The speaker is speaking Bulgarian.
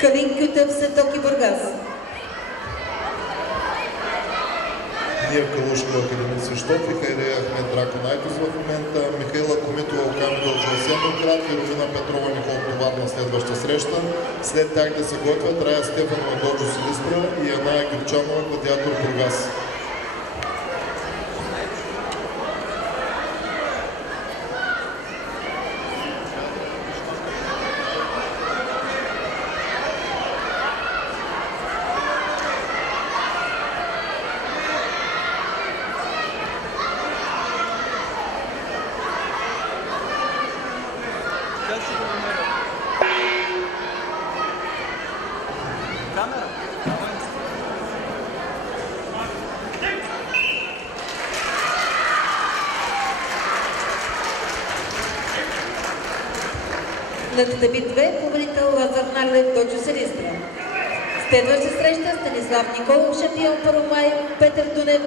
Калин Кютев, Светоки Бургас. Нир Калушко, Академик Свищов и Хайре Ахмед Драко Найтос в момента, Михайла Комитова, Окамидо от Асеновград и Румина Петрова, Никол Товар на следваща среща. След тях да се готвят Рая Стефанова, Доджо Силистра и Яная Гричанова, Гладиатор Бургас. На дебют 2 победител Лазар Нарлев, Доджо Силистра. Следваща среща Станислав Николов, шампион първо май, Петър Дунев.